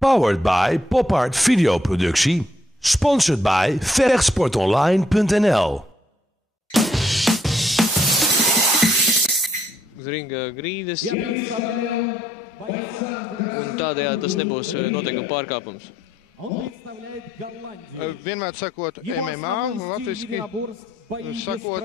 Powered by Pop Art Videoproductie. Sponsored by vechtsportonline.nl. Uz ringa grīdas, un tādējādi tas nebūs noteikuma pārkāpums. Vienmēr sakot MMA, latviski sakot,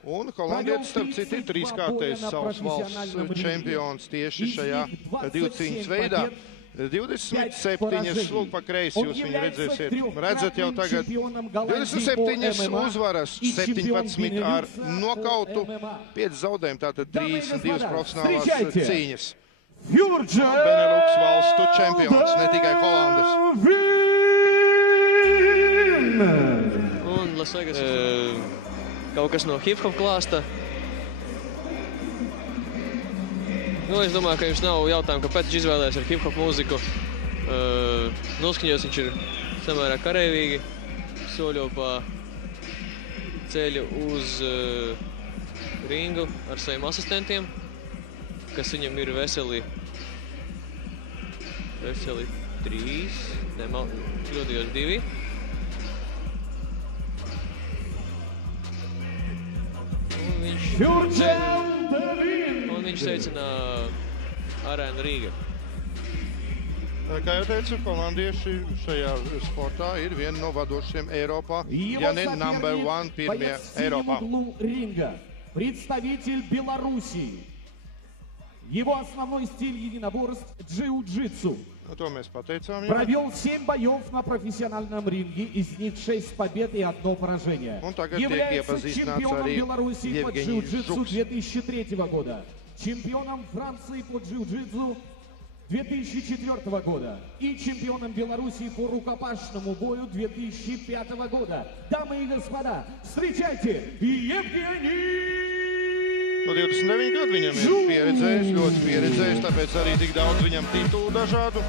un holandietis, starp citu, ir trīskārtējs savas valsts čempions tieši šajā divcīņas veidā. 27, lūk pa kreisi jūs viņu redzēsiet. Redzat jau tagad 27 uzvaras, 17 ar nokautu, 5 zaudējumi, tātad 32 profesionālās cīņas. Benelux valstu čempions, ne tikai Holandes. Un Las Vegas kaut kas no hip-hop klāsta. Es domāju, ka jums nav jautājumu, kāpēc viņš izvēlēs ar hip-hop mūziku. Noskaņos viņš ir samērā kareivīgi, soļo pa ceļu uz ringu ar saviem asistentiem, kas viņam ir veseli 3, kļūdījos 2. Un viņš seicina Arēnu Rīga. Kā jau teicu, holandieši šajā sportā ir viena no vadošiem Eiropā, ja ne number one pirmie Eiropā. Представитель Белоруссии. Его основной стиль единоборств – джиу-джитсу. To mēs pateicām. Провел 7 боев на профессиональном ринге, из них 6 побед и 1 поражение. Является чемпионом Белоруссии по джиу-джитсу 2003 года, чемпионом Франции по джиу-джитсу 2004 года и чемпионом Белоруссии по рукопашному бою 2005 года. Дамы и господа, встречайте Евгений! 29 gadu viņam ir pieredzējis, ļoti pieredzējis, tāpēc arī tik daudz viņam titulu dažādu.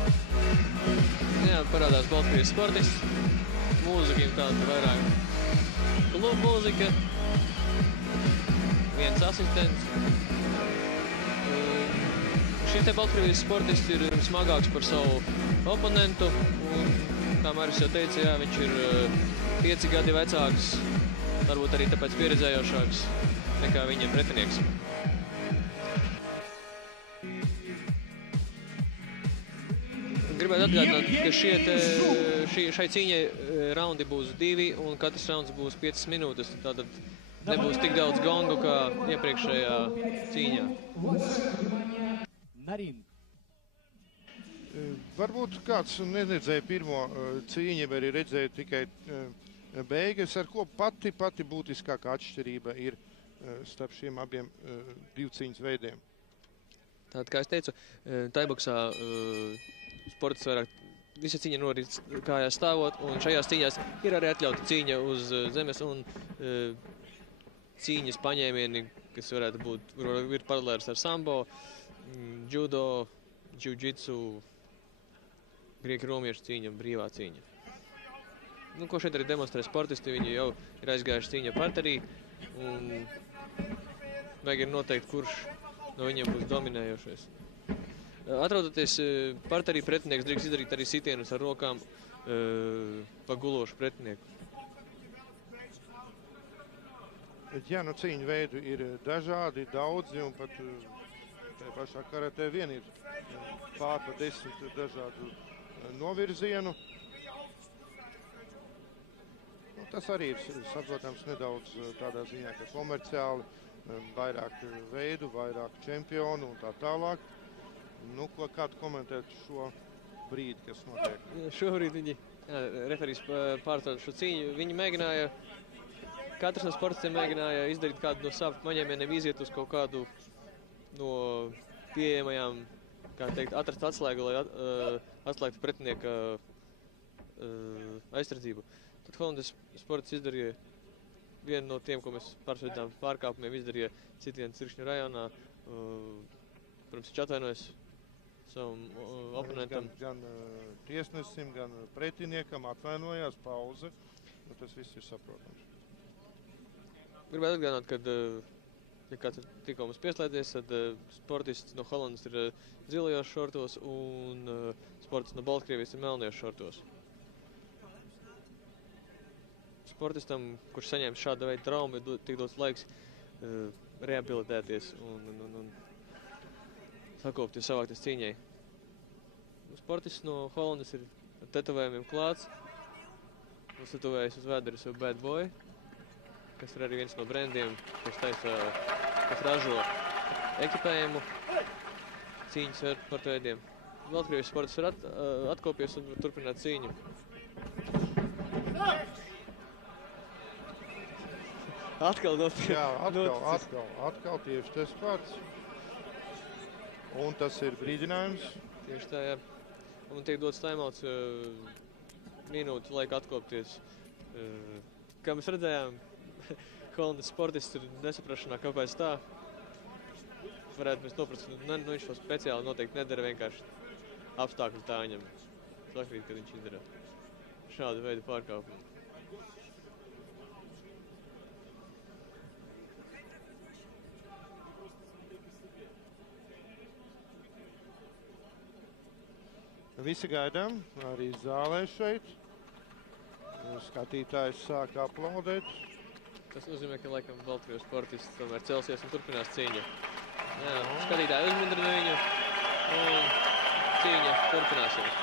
Jā, parādās Baltkrievijas sportists. Mūzika ir tāda vairāk klubu mūzika. Viens asistents. Šis te Baltkrievijas sportists ir smagāks par savu oponentu. Un, kā Maris jau teica, jā, viņš ir 5 gadi vecāks, varbūt arī tāpēc pieredzējošāks nekā viņa pretinieks. Gribētu atgādināt, ka šai cīņai raundi būs 2 un katrs rauns būs 5 minūtes. Tātad nebūs tik daudz gongu kā iepriekšējā cīņā. Varbūt kāds neredzēja pirmo cīņu, vai arī redzēja tikai beigas, ar ko pati būtiskākā atšķirība ir starp šiem abiem divcīņas veidiem. Tātad, kā es teicu, taiboksā sports vairāk visa cīņa norit kājās stāvot, un šajās cīņās ir arī atļauta cīņa uz zemes un cīņas paņēmieni, kas varētu būt, ir paralēlis ar sambo, judo, jiu-jitsu, grieķu romiešu cīņa, brīvā cīņa. Ko šeit arī demonstrē sportisti, viņi jau ir aizgājuši cīņa parterī, un vajag ir noteikt, kurš no viņiem būs dominējošais. Atrodoties parterī, pretinieks drīkst izdarīt arī sitienus ar rokām pa gulošu pretinieku. Jā, cīņu veidu ir dažādi, daudzi, un pat tajā pašā karatē vien ir pār pa 10 dažādu novirzienu. Tas arī ir saprotams nedaudz tādā ziņā, ka komerciāli, vairāk veidu, vairāk čempionu un tā tālāk. Kādu komentēt šo brīdi, kas notiek? Šobrīd viņi, referīs pārtrauc šo cīņu, viņi mēģināja, katrs no sportistiem mēģināja izdarīt kādu no savu paņēmieniem, iziet uz kaut kādu no pieejamajām, kā teikt, atrast atslēgu, lai atslēgtu pretinieka aizsardzību. Tad holandes sports izdarīja vienu no tiem, ko mēs pārsveidām pārkāpumiem, izdarīja sitienu cirkšņu rajonā. Protams, viņš atvainojas savam oponentam. Gan tiesnesim, gan pretiniekam atvainojās, pauze. Tas viss ir saprotams. Gribētu atgādināt, ka Ja kāds tikko mums pieslēdzies, tad sportists no Holandas ir zilajos šortos un sportists no Baltkrievijas ir melnajos šortos. Sportistam, kurš saņēma šāda veida traumu, ir tik dots laiks rehabilitēties un sakopties, savākties cīņai. Sportists no Holandas ir ar tetovējumiem klāts. Mums tetovējis uz vēdera savu Bad Boy, kas ir arī viens no brandiem, kas ražo ekipējumu cīņas par veidiem. Baltkrievijas sports ir atkopies un turpināt cīņu. Atkal notiek. Jā, atkal tieši tas pats. Un tas ir brīdinājums. Tieši tā, jā. Un tiek dots taimauts minūti laika atkopties. Kā mēs redzējām, Holandas sportists ir nesaprašanā, kāpēc tā. Varētu mēs noprast, viņš to speciāli noteikti nedara, vienkārši apstākļi tā viņam sakrīt, kad viņš izdara šādu veidu pārkāpumu. Visi gaidām, arī zālē šeit. Skatītājs sāk aplaudēt. Tas nozīmē, ka laikam Baltkrievijas sportists tomēr celsies un turpinās cīņu. Jā, skatītāji uzmundrina viņu un cīņa turpināsies.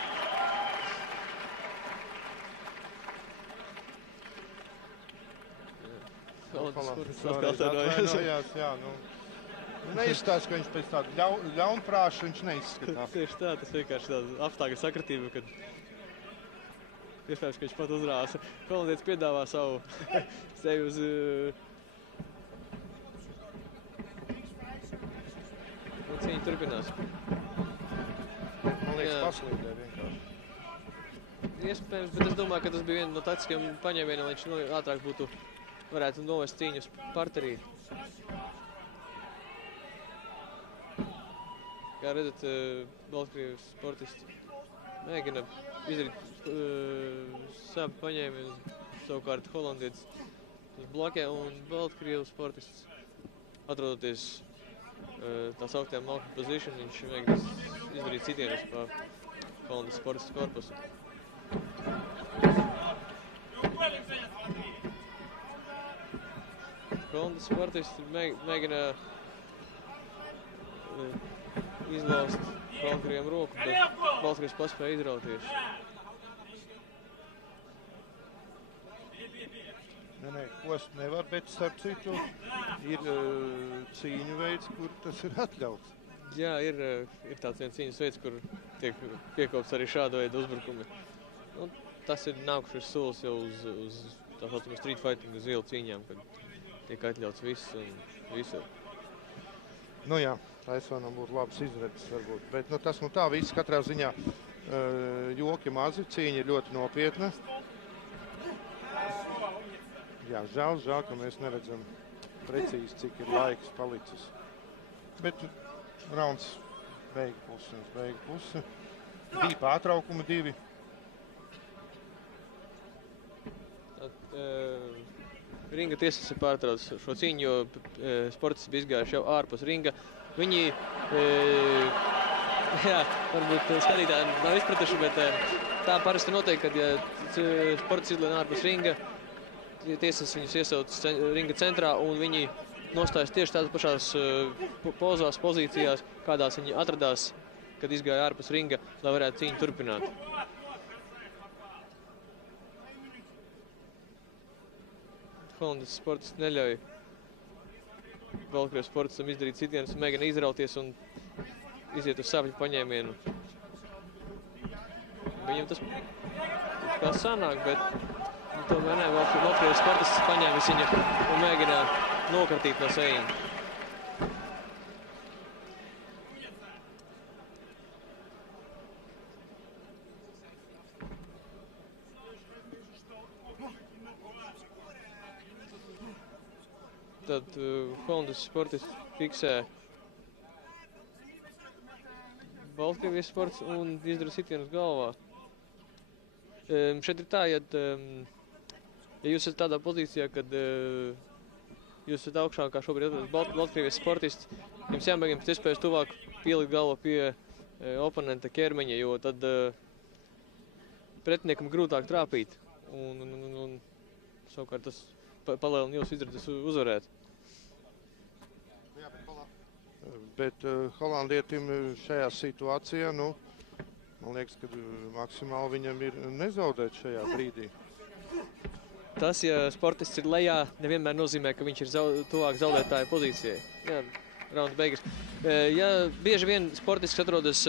Holandas sportists atkal atvainojās. Jā, neizstāsta, ka viņš pēc tādu ļaunprāšu viņš neizskatās. Tieši tā, tas vienkārši tāda apstākļa sakritība, kad iespējams, ka viņš pat uzrāsa. Holandietis piedāvā savu sevi uz... Un cīņa turpinās. Man liekas, paslīdē vienkārši. Iespējams, bet es domāju, ka tas bija viena no taktiskiem paņēmieniem, lai viņš ātrāk varētu novest cīņu uz parterī. Kā redzat, Baltkrievijas sportisti mēģina izdarīt savu paņēmienu, savukārt holandietis blokē un Baltkrievijas sportists, atrodoties tā sauktējā malka position, viņš mēģina izdarīt citienus pa Holandas sportistu korpusu. Holandas sportisti mēģina izlaust Baltkrievam roku, bet Baltkrievs paspēja izrauties. Nē, kost nevar, bet starp citu ir cīņu veids, kur tas ir atļauts. Jā, ir tāds viens cīņas veids, kur tiek piekops arī šāda veida uzbrukumi. Un tas ir nākušais solis jau uz tā saucamā street fighting, uz ielu cīņām, kad tiek atļauts viss un visur. Nu jā. Taisonam būtu labas izredzes varbūt, bet tas tā viss katrā ziņā joki mazi, cīņa ir ļoti nopietna. Jā, žēl, ka mēs neredzam precīzi, cik ir laiks palicis. Bet rauns beiga puse. Bija pārtraukumi 2. Ringa tiesas ir pārtraucis šo cīņu, jo sportisti bija izgājuši jau ārpus ringa. Viņi, jā, varbūt skatītāji nav izpratuši, bet tā parasti notiek, kad ja sports izlien ārpus ringa, tiesas viņus iesauc ringa centrā un viņi nostājas tieši tādās pašās pozās, pozīcijās, kādās viņi atradās, kad izgāja ārpus ringa, lai varētu cīņu turpināt. Holandas sports neļauj Baltkrievijas sportistam izdarīt citienus, mēģina izrauties un iziet uz sapļu paņēmienu. Viņam tas kā sanāk, bet tomēr ne, Baltkrievijas sportists paņēmis viņu un mēģina nokartīt no sejiņa. Tad Holandas sportists fiksē Baltkrievijas sports un izdara sitienus galvā. Šeit ir tā, ja jūs esat tādā pozīcijā, kad jūs esat augšā, kā šobrīd atrodas Baltkrievijas sportists, jums jāmēģina pēc iespējas tuvāk pielikt galvu pie oponenta ķermeņa, jo tad pretiniekam grūtāk trāpīt. Un savukārt tas palielina jūsu izredzes uzvarēt. Bet holandietim šajā situācijā, nu, man liekas, ka maksimāli viņam ir nezaudēt šajā brīdī. Tas, ja sportists ir lejā, nevienmēr nozīmē, ka viņš ir tuvāk zaudētāja pozīcijai. Jā, raunda beigas. Ja bieži vien sportists atrodas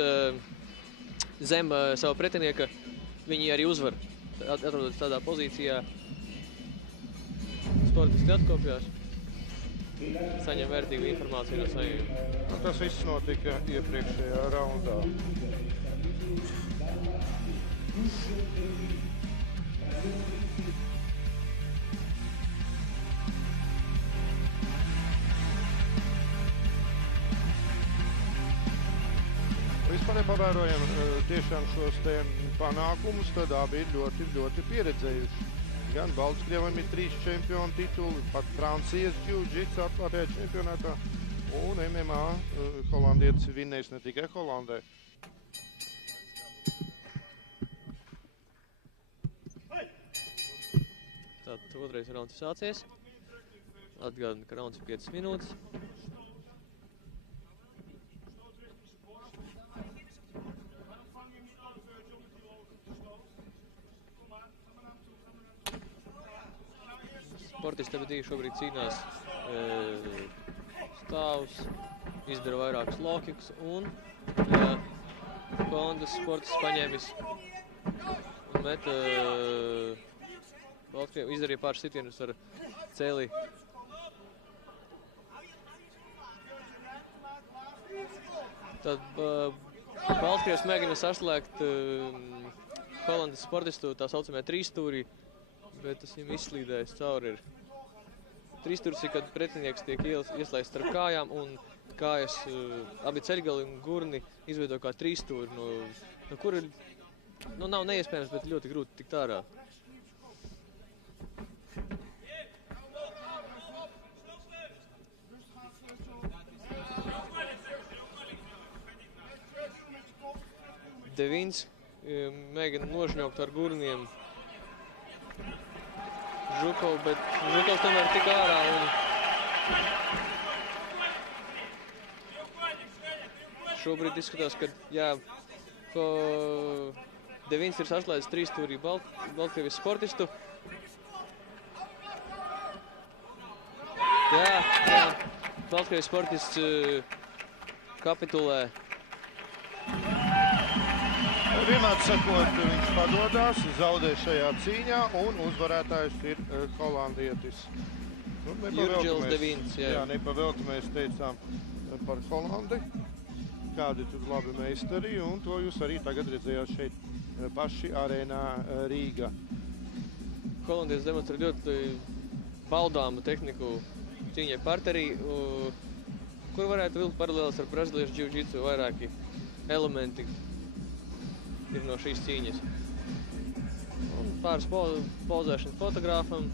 zem savu pretinieka, viņi arī uzvar. Atrodas tādā pozīcijā, sportisti atkopjās, saņem vērtīgu informāciju no saviem. Tas viss notika iepriekšējā raundā. Vispār pavērojam tiešām šos te panākumus, tad abi ir ļoti pieredzējuši. Gan Baltkrievam ir 3 čempionu tituli, pat Francijas jiu-jitsu atklātajā čempionātā, un MMA holandietis vinnējis ne tikai Holandē. Tātad otrais rauns ir sācies. Atgādinu, ka rauns ir 5 minūtes. Sportisti abi šobrīd cīnās stāvus, izdara vairākus lokikus un Holandas sportists paņēmis un met Baltkrievu, izdarīja pāris sitienus ar cēlī. Tad Baltkrievs mēģina saslēgt Holandas sportistu tā saucamajā trīsstūrī, bet tas viņam izslīdējis cauri ir. Trīsstūris ir, kad pretinieks tiek ieslēgts starp kājām un kājas abi ceļgali un gurni izveido kā trīsstūri, no kura nav neiespējams, bet ļoti grūti tikt ārā. Devins mēģina nožņaukt ar gurniem Žukovu, bet Žukovs tomēr tika ārā un šobrīd izskatās, ka jā, Devins ir saslēdzis trīsstūrī Baltkrievijas sportistu. Jā, Baltkrievijas sportists kapitulē. Vienmēr sakot, viņš padodās, zaudē šajā cīņā un uzvarētājs ir holandietis. Jurģils Devins, jā. Nepavelti mēs teicām par Holandi, kādi tur labi meistari, un to jūs arī tagad redzējāt šeit paši arēnā Rīga. Holandietis demonstrē ļoti baudāmu tehniku cīņai parterī, kur varētu vilkt paralēlis ar brazīliešu jiu-jitsu vairāki elementi ir no šīs cīņas. Un pāris pozēšana fotogrāfam,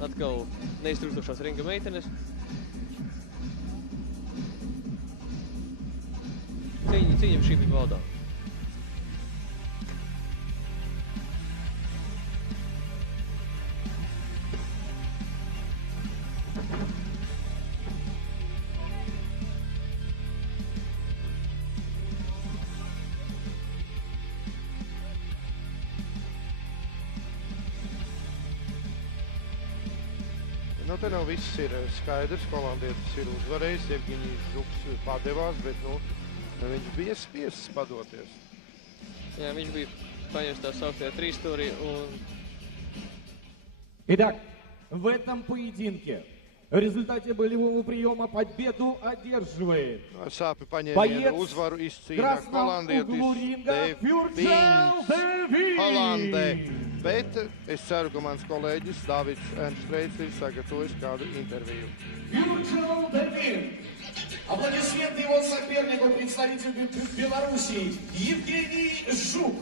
atkal neiztrūkstošās ringa meitenes. Cīņam šī bija baudām. Nu, te nav viss ir skaidrs, holandietis ir uzvarējis, Evgeņijs Žuks padevās, bet, viņš bija spiests padoties. Jā, viņš bija paņems tā sauktajā trīsstūrī un... Итак, в этом поединке в результате болевого приема победу одерживает Sāpi paņēmienu uzvaru izcīnā holandietis Devins Holandē. Bet es ceru, ka mans kolēģis Davids Ernštreits ir sagatavojis kādu interviju. Jurģils Devins. Аплодисменты его сопернику, представителю Белоруссии Евгений Жук.